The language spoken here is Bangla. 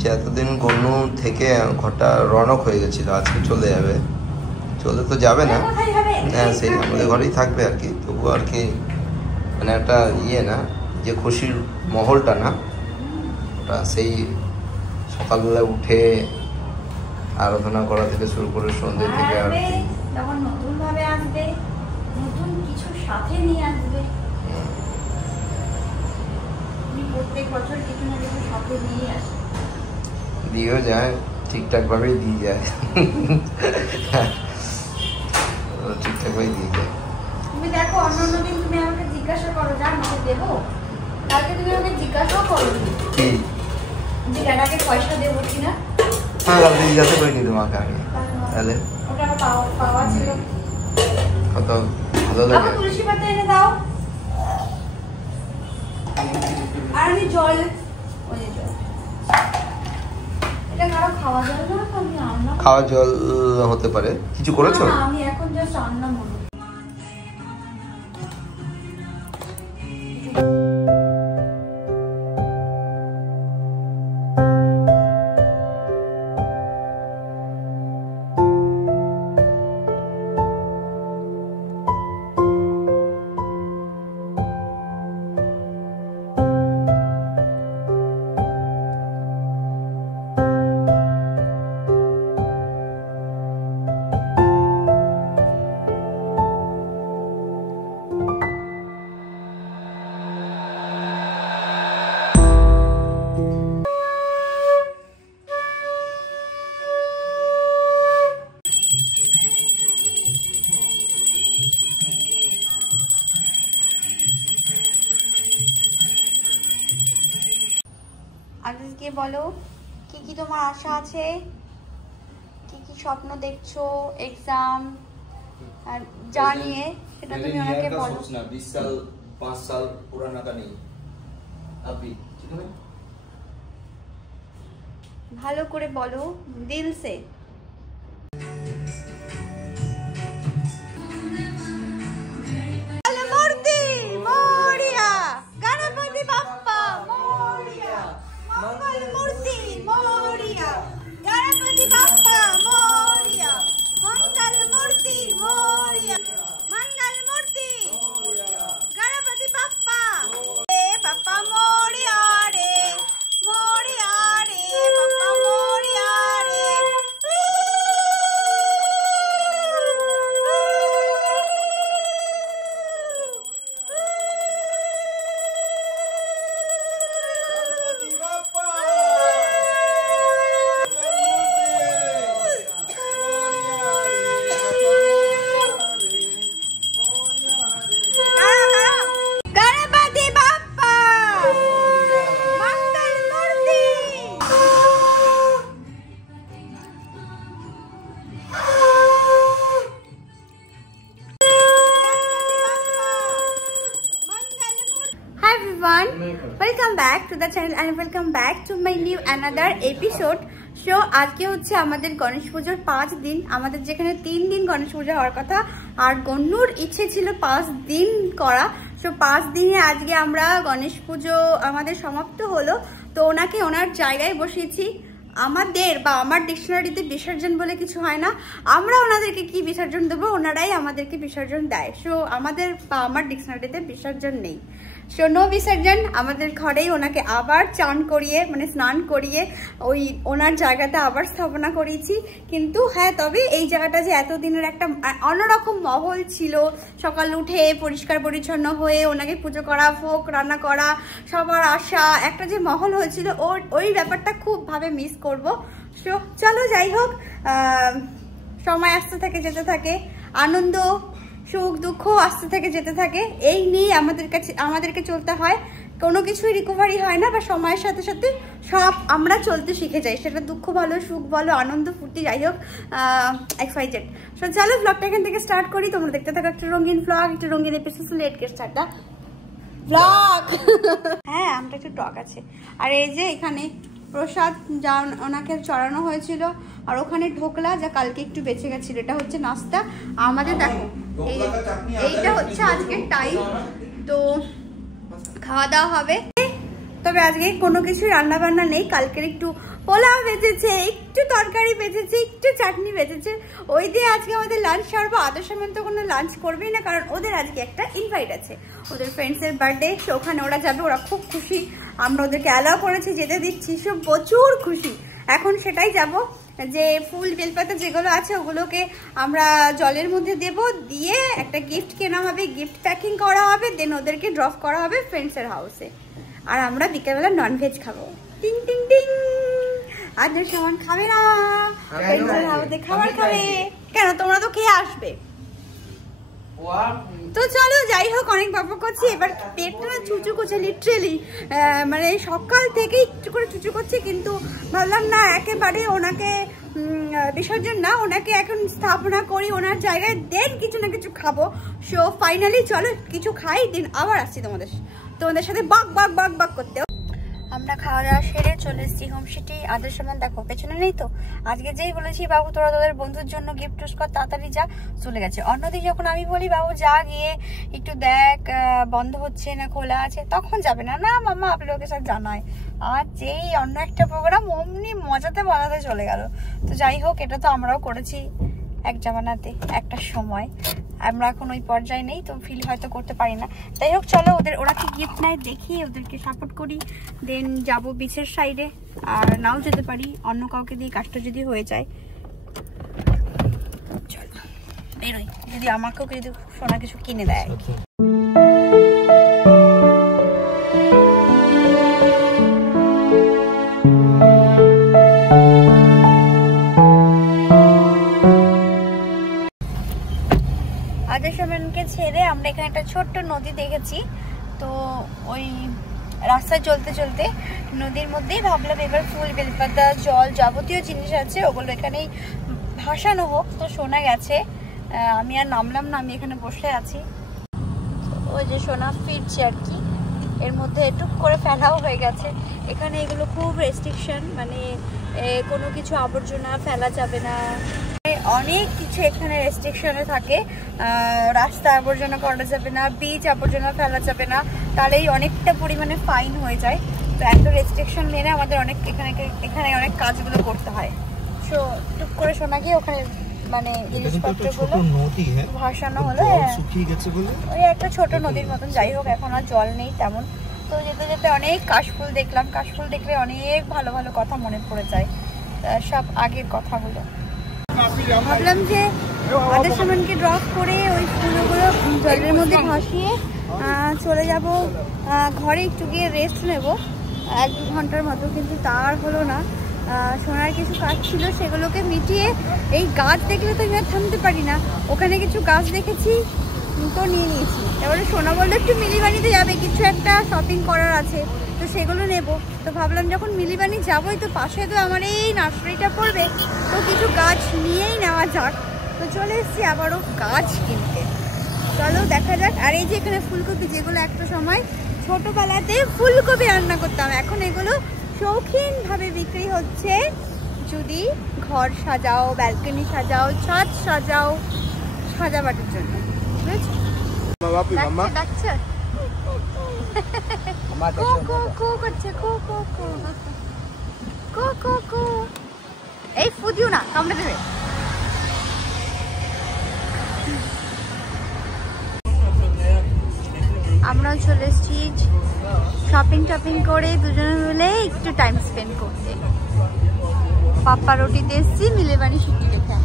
যে এতদিন গন্নু থেকে ঘরটা রনক হয়ে গেছিল, আজকে চলে যাবে। চলে তো যাবে না, হ্যাঁ সেই আমাদের ঘরেই থাকবে আর কি। তবুও আর কি মানে একটা না, যে খুশির মহলটা না, ওটা সেই সকালবেলা উঠে আরাধনা করা থেকে শুরু করে সন্ধ্যে থেকে আর কি যখন নতুন ভাবে আসবে, নতুন কিছু সাথে নিয়ে আসবে। প্রত্যেক বছর কিছু না কিছু সাথে নিয়ে আসে, দিয়েও যায়, ঠিকঠাক ভাবেই দিয়ে যায়, ঠিকঠাক ভাবেই দিয়ে যায়। তুমি দেখো অন্য দিন তুমি আমাকে জিজ্ঞাসা করো যে আমাকে দেবো, কালকে তুমি আমাকে জিজ্ঞাসাও করো কি যে দাদাকে পয়সা দেবো কিনা। হ্যাঁ কালকে জিজ্ঞাসা করিনি তোমাকে আমি, তাহলে ওটা পাওয়া ছিল। কত ভালো লাগে। তুলসী পাতা এনে দাও, আর আমি জল, এটা কারো খাওয়া জল না, আমি রান্না খাওয়া জল হতে পারে। কিছু করেছো? আমি এখন জাস্ট রান্না মনে। আজকে বলো কি কি তোমার আশা আছে, কি কি স্বপ্ন দেখছো, এক্সাম আর জানিয়ে সেটা তুমি আমাকে বলো। 20 साल 5 साल पुराना का नहीं अभी, ठीक है? ভালো করে বলো দিল সে। Welcome back to the channel and welcome back to my new another episode. So আজকে হচ্ছে আমাদের গণেশ পুজোর 5 দিন, আমাদের যেখানে 3 দিন গণেশ পুজো হওয়ার কথা আর গন্নুর ইচ্ছে ছিল 5 দিন করা। সো 5 দিনে আজকে আমরা গণেশ পুজো আমাদের সমাপ্ত হলো। তো ওনাকে ওনার জায়গায় বসিয়েছি। আমাদের বা আমার ডিকশনারিতে বিসর্জন বলে কিছু হয় না, আমরা ওনাদেরকে কি বিসর্জন দেবো, ওনারাই আমাদেরকে বিসর্জন দেয়। সো আমাদের বা আমার ডিকশনারিতে বিসর্জন নেই। সো নো বিসর্জন। আমাদের ঘরেই ওনাকে আবার চান করিয়ে মানে স্নান করিয়ে ওই ওনার জায়গাতে আবার স্থাপনা করিয়েছি। কিন্তু হ্যাঁ, তবে এই জায়গাটা যে এতদিনের একটা অন্যরকম মহল ছিল, সকাল উঠে পরিষ্কার পরিচ্ছন্ন হয়ে ওনাকে পুজো করা, ভোগ রান্না করা, সবার আসা, একটা যে মহল হয়েছিল ওই ব্যাপারটা খুবভাবে মিস করব। সো চলো যাই হোক, সময় আসতে থাকে যেতে থাকে, আনন্দ সুখ দুঃখ আসতে থাকে যেতে থাকে, এই নিয়ে আমাদেরকে চলতে হয়। কোনো কিছুই রিকভারি হয় না, বা সময়ের সাথে সাথে সব আমরা চলতে শিখে যাই, সেটা দুঃখ বলো সুখ বলো আনন্দ ফুর্তি যাই হোক XYZ। সো চলো ব্লগটা এখান থেকে স্টার্ট করি। তোমরা দেখতে থাকো একটা রঙিন ব্লগ, একটা রঙিন এপিসোড। লেট গেট স্টার্ট দা ব্লগ। হ্যাঁ, আমটা একটু টক আছে। আর এই যে এখানে প্রসাদ যা ওনাকে চড়ানো হয়েছিল, আর ওখানে ঢোকলা যা কালকে একটু বেঁচে গেছিল, এটা হচ্ছে নাস্তা আমাদের। দেখো এইটা হচ্ছে আজকের টাইম, তো খাওয়া দাওয়া হবে। তবে আজকে কোনো কিছু রান্না বান্না নেই, কালকের একটু পোলাও বেঁচেছে, একটু তরকারি বেঁচেছে, একটু চাটনি বেঁচেছে, ওই দিয়ে আজকে আমাদের লাঞ্চ সারবো। আদর্শ তো কোনো লাঞ্চ করবেই না, কারণ ওদের আজকে একটা ইনভাইট আছে, ওদের ফ্রেন্ডসের বার্থডে, ওখানে ওরা যাবে, ওরা খুব খুশি, আমরা ওদেরকে অ্যালাউ করেছি, যেতে দিচ্ছি, সব প্রচুর খুশি। এখন সেটাই যাব, যে ফুল বেলপাতা যেগুলো আছে ওগুলোকে আমরা জলের মধ্যে দেব, দিয়ে একটা গিফট কেনা হবে, গিফট প্যাকিং করা হবে, দেন ওদেরকে ড্রপ করা হবে ফ্রেন্ডসের হাউসে। আর আমরা বিকেলবেলা ননভেজ খাবো। টিং টিং টিং। আদর সামান খাবে না, ফ্রেন্ডসের হাউসে খাবার খাবে। কেন, তোমরা তো খেয়ে আসবে। তো চলো, যাই হোক, অনেক গল্প করছি, এবার পেটটা না চুচু করছে লিটারেলি, মানে সকাল থেকে একটু করে চুচু করছে, কিন্তু ভাবলাম না একেবারে ওনাকে বিসর্জন না, ওনাকে এখন স্থাপনা করি ওনার জায়গায়, দেন কিছু না কিছু খাবো। সো ফাইনালি চলো কিছু খাই, দিন আবার আসছি তোমাদের সাথে বাক বাক বাক বাক করতে। আমরা খাওয়া দাওয়া সেরে চলে এসেছি হোম সিটি। আদর্শ সামান দেখো পেছনে নেই তো, আজকে যেই বলেছি বাবু তোরা তোদের বন্ধুর জন্য গিফট টুস কর, তাড়াতাড়ি যা, চলে গেছে। অন্যদিন যখন আমি বলি বাবু যা, গিয়ে একটু দেখ বন্ধ হচ্ছে না খোলা আছে, তখন যাবে না, না মামা আপনাকে সব জানায়। আর যেই অন্য একটা প্রোগ্রাম অমনি মজাতে চলে গেল। তো যাই হোক, এটা তো আমরাও করেছি এক জামানাতে, একটা সময়। আমরা এখন ওই পর্যায়ে নেই, তো ফিল হয়তো করতে পারি না। যাই হোক চলো, ওরা কি গিফট নেয় দেখি, ওদেরকে সাপোর্ট করি, দেন যাবো বিচের সাইডে। আর নাও যেতে পারি, অন্য কাউকে দিয়ে কাজটা যদি হয়ে যায়। চলো বেরোই, যদি আমাকেও যদি সোনা কিছু কিনে দেয়। আদর্শকে ছেড়ে আমরা এখানে একটা ছোট্ট নদী দেখেছি, তো ওই রাস্তায় চলতে চলতে নদীর মধ্যেই ভাবলাম এবার ফুল বেলপাতা জল যাবতীয় জিনিস আছে ওগুলো এখানেই ভাসানো হোক। তো শোনা গেছে, আমি আর নামলাম না, আমি এখানে বসে আছি। ওই যে সোনা ফিরছে আর কি, এর মধ্যে টুক করে ফেলাও হয়ে গেছে। এখানে এগুলো খুব রেস্ট্রিকশন, মানে কোনো কিছু আবর্জনা ফেলা যাবে না, অনেক কিছু এখানে রেস্ট্রিকশনে থাকে। রাস্তা আবর্জনা করা যাবে না, বিচ আবর্জনা ফেলা যাবে না, তাহলেই অনেকটা পরিমাণে ফাইন হয়ে যায়। তো এত রেস্ট্রিকশন মেনে আমাদের অনেক এখানে অনেক কাজগুলো করতে হয়। সো টুক করে শোনা গিয়ে ওখানে মানে জিনিসপত্রগুলো ভাসানো হলো, ওই একটা ছোট নদীর মতন। যাই হোক, এখন আর জল নেই তেমন। তো যেতে যেতে অনেক কাশফুল দেখলাম, কাশফুল দেখলে অনেক ভালো ভালো কথা মনে পড়ে যায়, সব আগের কথাগুলো। ভাবলাম যে আদর্শ সামানকে ড্রপ করে ওই ফুলগুলো জলের মধ্যে ভাসিয়ে চলে যাব ঘরে, একটু গিয়ে রেস্ট নেব 1-2 ঘন্টার মতো। কিন্তু তার হলো না, সোনার কিছু কাজ ছিল, সেগুলোকে মিটিয়ে এই গাছ দেখলে তো আমি থামতে পারি না, ওখানে কিছু গাছ দেখেছি তো নিয়ে নিয়েছি। এবারে সোনা বললো একটু মিলিবানিতে যাবে, কিছু একটা শপিং করার আছে, তো সেগুলো নেব। তো ভাবলাম যখন মিলিবানি যাবোই, তো পাশে তো আমার এই নার্সারিটা পড়বে, তো কিছু গাছ নিয়েই নেওয়া যাক। তো চলে এসেছি আবারও গাছ কিনতে, চলো দেখা যাক। আর এই যে এখানে ফুলকপি, যেগুলো একটা সময় ছোটোবেলাতে ফুলকপি রান্না করতাম, এখন এগুলো শৌখিনভাবে বিক্রি হচ্ছে। যদি ঘর সাজাও, ব্যালকনি সাজাও, ছাদ সাজাও, সাজাবাটের জন্য, বুঝেছো? ডাকছে এই ফুদিও না, কামড়ে দেবে। আমরাও চলে এসেছি শপিং টপিং করে, দুজনে মিলে একটু টাইম স্পেন্ড করতে। পাপ্পা রুটিতে এসেছি, মিলেবানি ছুটি রেখে।